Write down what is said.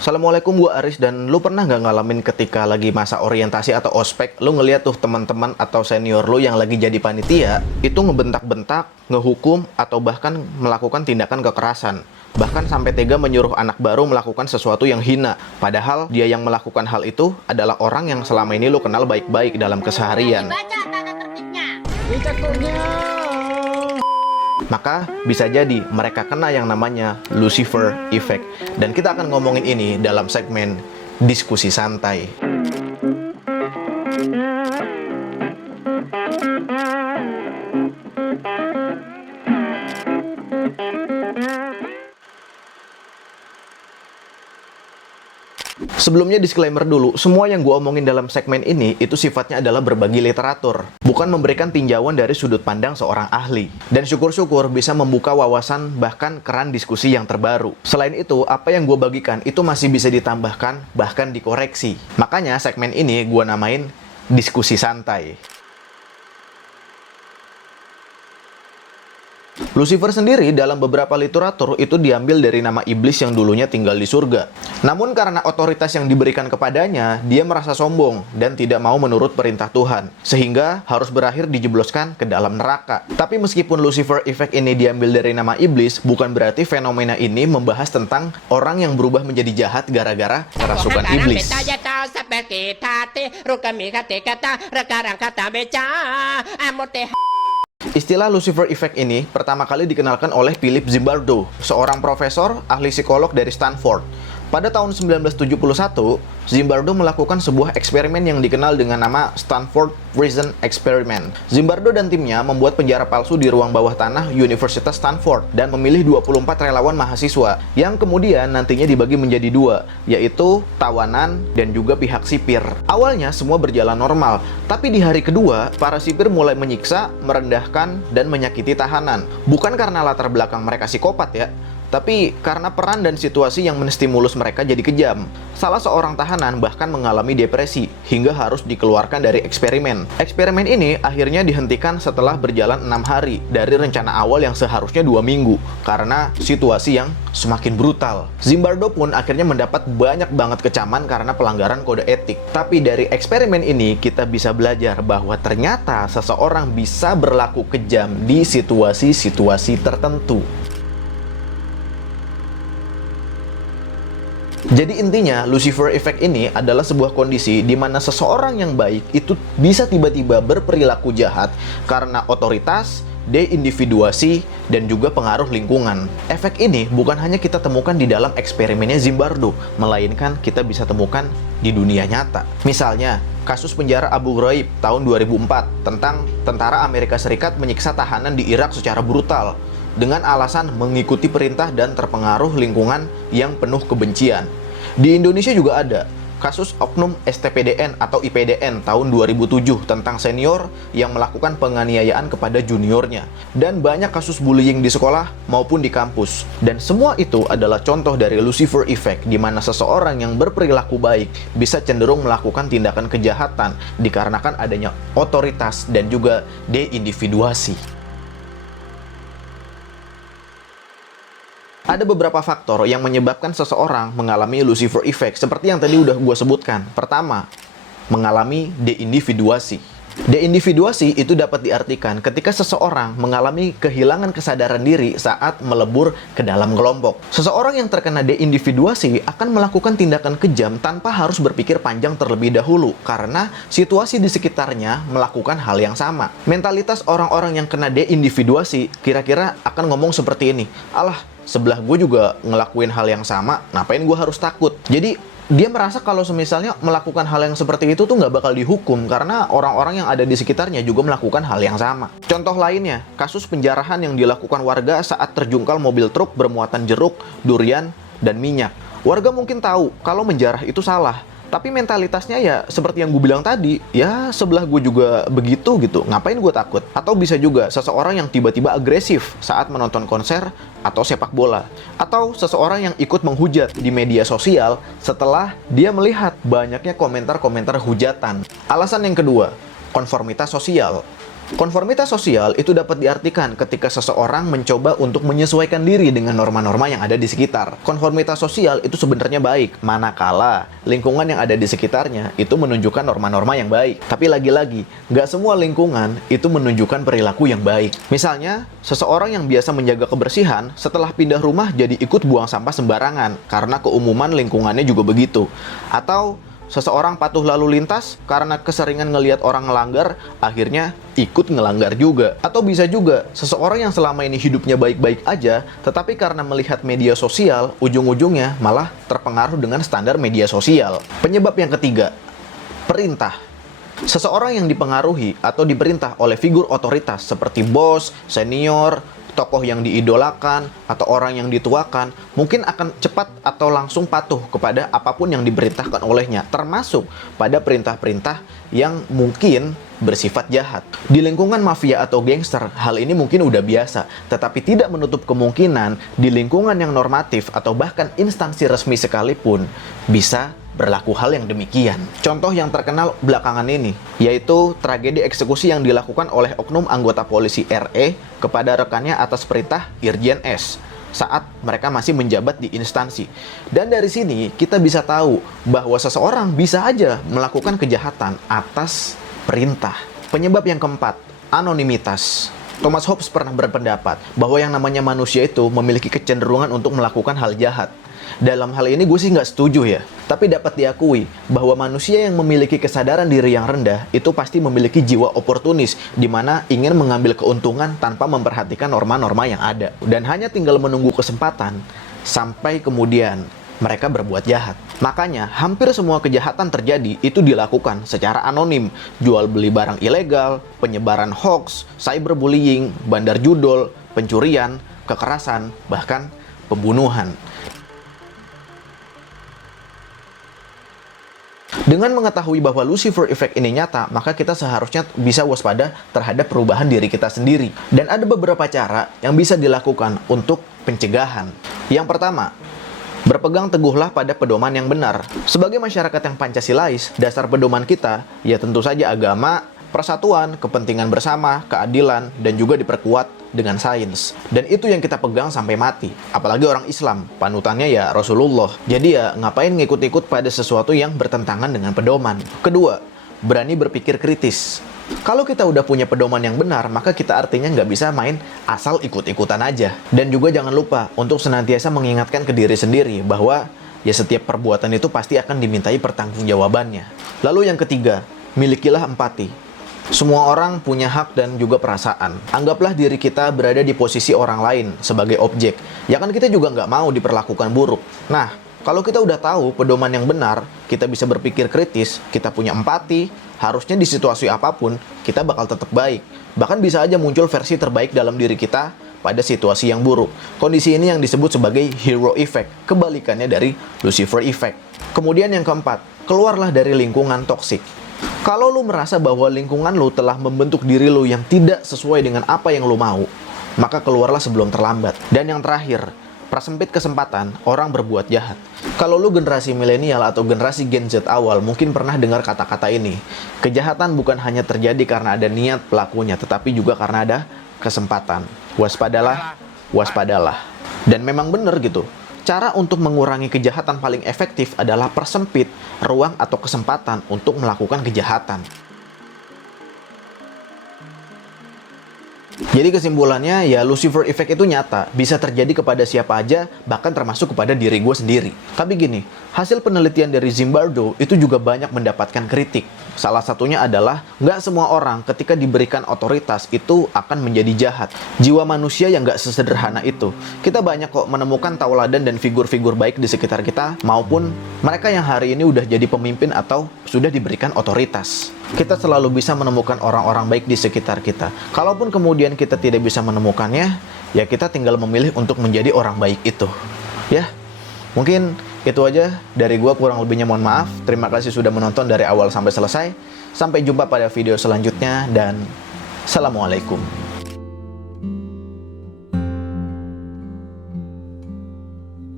Assalamualaikum, gua Aris. Dan lu pernah nggak ngalamin ketika lagi masa orientasi atau ospek, lu ngeliat tuh teman-teman atau senior lu yang lagi jadi panitia itu ngebentak-bentak, ngehukum, atau bahkan melakukan tindakan kekerasan, bahkan sampai tega menyuruh anak baru melakukan sesuatu yang hina, padahal dia yang melakukan hal itu adalah orang yang selama ini lu kenal baik-baik dalam keseharian. Baca tata tertibnya. Maka bisa jadi mereka kena yang namanya Lucifer Effect. Dan kita akan ngomongin ini dalam segmen diskusi santai. Sebelumnya disclaimer dulu, semua yang gue omongin dalam segmen ini itu sifatnya adalah berbagi literatur, bukan memberikan tinjauan dari sudut pandang seorang ahli. Dan syukur-syukur bisa membuka wawasan bahkan keran diskusi yang terbaru. Selain itu, apa yang gue bagikan itu masih bisa ditambahkan, bahkan dikoreksi. Makanya segmen ini gue namain diskusi santai. Lucifer sendiri dalam beberapa literatur itu diambil dari nama iblis yang dulunya tinggal di surga. Namun karena otoritas yang diberikan kepadanya, dia merasa sombong dan tidak mau menurut perintah Tuhan, sehingga harus berakhir dijebloskan ke dalam neraka. Tapi meskipun Lucifer Effect ini diambil dari nama iblis, bukan berarti fenomena ini membahas tentang orang yang berubah menjadi jahat gara-gara kerasukan iblis. Istilah Lucifer Effect ini pertama kali dikenalkan oleh Philip Zimbardo, seorang profesor ahli psikolog dari Stanford. Pada tahun 1971, Zimbardo melakukan sebuah eksperimen yang dikenal dengan nama Stanford Prison Experiment. Zimbardo dan timnya membuat penjara palsu di ruang bawah tanah Universitas Stanford dan memilih 24 relawan mahasiswa yang kemudian nantinya dibagi menjadi dua, yaitu tawanan dan juga pihak sipir. Awalnya semua berjalan normal, tapi di hari kedua, para sipir mulai menyiksa, merendahkan, dan menyakiti tahanan. Bukan karena latar belakang mereka psikopat ya, tapi karena peran dan situasi yang menstimulus mereka jadi kejam. Salah seorang tahanan bahkan mengalami depresi hingga harus dikeluarkan dari eksperimen. Eksperimen ini akhirnya dihentikan setelah berjalan 6 hari dari rencana awal yang seharusnya 2 minggu karena situasi yang semakin brutal. Zimbardo pun akhirnya mendapat banyak banget kecaman karena pelanggaran kode etik. Tapi dari eksperimen ini kita bisa belajar bahwa ternyata seseorang bisa berlaku kejam di situasi-situasi tertentu. Jadi intinya, Lucifer Effect ini adalah sebuah kondisi di mana seseorang yang baik itu bisa tiba-tiba berperilaku jahat karena otoritas, deindividuasi, dan juga pengaruh lingkungan. Efek ini bukan hanya kita temukan di dalam eksperimennya Zimbardo, melainkan kita bisa temukan di dunia nyata. Misalnya, kasus penjara Abu Ghraib tahun 2004 tentang tentara Amerika Serikat menyiksa tahanan di Irak secara brutal dengan alasan mengikuti perintah dan terpengaruh lingkungan yang penuh kebencian. Di Indonesia juga ada kasus oknum STPDN atau IPDN tahun 2007 tentang senior yang melakukan penganiayaan kepada juniornya. Dan banyak kasus bullying di sekolah maupun di kampus. Dan semua itu adalah contoh dari Lucifer Effect, di mana seseorang yang berperilaku baik bisa cenderung melakukan tindakan kejahatan dikarenakan adanya otoritas dan juga deindividuasi. Ada beberapa faktor yang menyebabkan seseorang mengalami Lucifer Effect seperti yang tadi udah gue sebutkan. Pertama, mengalami deindividuasi. Deindividuasi itu dapat diartikan ketika seseorang mengalami kehilangan kesadaran diri saat melebur ke dalam kelompok. Seseorang yang terkena deindividuasi akan melakukan tindakan kejam tanpa harus berpikir panjang terlebih dahulu karena situasi di sekitarnya melakukan hal yang sama. Mentalitas orang-orang yang kena deindividuasi kira-kira akan ngomong seperti ini, "Alah, sebelah gue juga ngelakuin hal yang sama, ngapain gue harus takut?" Jadi dia merasa kalau semisalnya melakukan hal yang seperti itu tuh nggak bakal dihukum karena orang-orang yang ada di sekitarnya juga melakukan hal yang sama. Contoh lainnya, kasus penjarahan yang dilakukan warga saat terjungkal mobil truk bermuatan jeruk, durian, dan minyak. Warga mungkin tahu kalau menjarah itu salah, tapi mentalitasnya ya seperti yang gue bilang tadi, ya sebelah gue juga begitu gitu, ngapain gue takut? Atau bisa juga seseorang yang tiba-tiba agresif saat menonton konser atau sepak bola. Atau seseorang yang ikut menghujat di media sosial setelah dia melihat banyaknya komentar-komentar hujatan. Alasan yang kedua, konformitas sosial. Konformitas sosial itu dapat diartikan ketika seseorang mencoba untuk menyesuaikan diri dengan norma-norma yang ada di sekitar. Konformitas sosial itu sebenarnya baik, manakala lingkungan yang ada di sekitarnya itu menunjukkan norma-norma yang baik. Tapi lagi-lagi, nggak semua lingkungan itu menunjukkan perilaku yang baik. Misalnya, seseorang yang biasa menjaga kebersihan, setelah pindah rumah jadi ikut buang sampah sembarangan, karena keumuman lingkungannya juga begitu. Atau seseorang patuh lalu lintas karena keseringan ngelihat orang ngelanggar, akhirnya ikut ngelanggar juga. Atau bisa juga, seseorang yang selama ini hidupnya baik-baik aja, tetapi karena melihat media sosial, ujung-ujungnya malah terpengaruh dengan standar media sosial. Penyebab yang ketiga, perintah. Seseorang yang dipengaruhi atau diperintah oleh figur otoritas seperti bos, senior, tokoh yang diidolakan, atau orang yang dituakan, mungkin akan cepat atau langsung patuh kepada apapun yang diperintahkan olehnya, termasuk pada perintah-perintah yang mungkin bersifat jahat. Di lingkungan mafia atau gangster, hal ini mungkin udah biasa, tetapi tidak menutup kemungkinan di lingkungan yang normatif atau bahkan instansi resmi sekalipun bisa berlaku hal yang demikian. Contoh yang terkenal belakangan ini, yaitu tragedi eksekusi yang dilakukan oleh oknum anggota polisi RE kepada rekannya atas perintah Irjen S saat mereka masih menjabat di instansi. Dan dari sini kita bisa tahu bahwa seseorang bisa aja melakukan kejahatan atas perintah. Penyebab yang keempat, anonimitas. Thomas Hobbes pernah berpendapat bahwa yang namanya manusia itu memiliki kecenderungan untuk melakukan hal jahat. Dalam hal ini gue sih nggak setuju ya. Tapi dapat diakui bahwa manusia yang memiliki kesadaran diri yang rendah itu pasti memiliki jiwa oportunis, di mana ingin mengambil keuntungan tanpa memperhatikan norma-norma yang ada. Dan hanya tinggal menunggu kesempatan sampai kemudian mereka berbuat jahat. Makanya hampir semua kejahatan terjadi itu dilakukan secara anonim. Jual beli barang ilegal, penyebaran hoax, cyberbullying, bandar judul, pencurian, kekerasan, bahkan pembunuhan. Dengan mengetahui bahwa Lucifer Effect ini nyata, maka kita seharusnya bisa waspada terhadap perubahan diri kita sendiri. Dan ada beberapa cara yang bisa dilakukan untuk pencegahan. Yang pertama, berpegang teguhlah pada pedoman yang benar. Sebagai masyarakat yang Pancasilais, dasar pedoman kita ya tentu saja agama, persatuan, kepentingan bersama, keadilan, dan juga diperkuat dengan sains. Dan itu yang kita pegang sampai mati. Apalagi orang Islam, panutannya ya Rasulullah. Jadi ya ngapain ngikut-ikut pada sesuatu yang bertentangan dengan pedoman. Kedua, berani berpikir kritis. Kalau kita udah punya pedoman yang benar, maka kita artinya nggak bisa main asal ikut-ikutan aja. Dan juga jangan lupa untuk senantiasa mengingatkan ke diri sendiri bahwa ya setiap perbuatan itu pasti akan dimintai pertanggungjawabannya. Lalu yang ketiga, milikilah empati. Semua orang punya hak dan juga perasaan. Anggaplah diri kita berada di posisi orang lain sebagai objek. Ya kan kita juga nggak mau diperlakukan buruk. Nah, kalau kita udah tahu pedoman yang benar, kita bisa berpikir kritis, kita punya empati, harusnya di situasi apapun, kita bakal tetap baik. Bahkan bisa aja muncul versi terbaik dalam diri kita pada situasi yang buruk. Kondisi ini yang disebut sebagai hero effect, kebalikannya dari Lucifer effect. Kemudian yang keempat, keluarlah dari lingkungan toksik. Kalau lu merasa bahwa lingkungan lu telah membentuk diri lu yang tidak sesuai dengan apa yang lu mau, maka keluarlah sebelum terlambat. Dan yang terakhir, persempit kesempatan orang berbuat jahat. Kalau lu generasi milenial atau generasi Gen Z awal mungkin pernah dengar kata-kata ini. Kejahatan bukan hanya terjadi karena ada niat pelakunya, tetapi juga karena ada kesempatan. Waspadalah, waspadalah. Dan memang benar gitu. Cara untuk mengurangi kejahatan paling efektif adalah persempit ruang atau kesempatan untuk melakukan kejahatan. Jadi kesimpulannya ya Lucifer Effect itu nyata, bisa terjadi kepada siapa aja, bahkan termasuk kepada diri gue sendiri. Tapi gini, hasil penelitian dari Zimbardo itu juga banyak mendapatkan kritik. Salah satunya adalah nggak semua orang ketika diberikan otoritas itu akan menjadi jahat. Jiwa manusia yang nggak sesederhana itu. Kita banyak kok menemukan tauladan dan figur-figur baik di sekitar kita, maupun mereka yang hari ini udah jadi pemimpin atau sudah diberikan otoritas. Kita selalu bisa menemukan orang-orang baik di sekitar kita. Kalaupun kemudian kita tidak bisa menemukannya, ya kita tinggal memilih untuk menjadi orang baik itu. Ya, mungkin itu aja dari gua, kurang lebihnya mohon maaf. Terima kasih sudah menonton dari awal sampai selesai. Sampai jumpa pada video selanjutnya dan Assalamualaikum.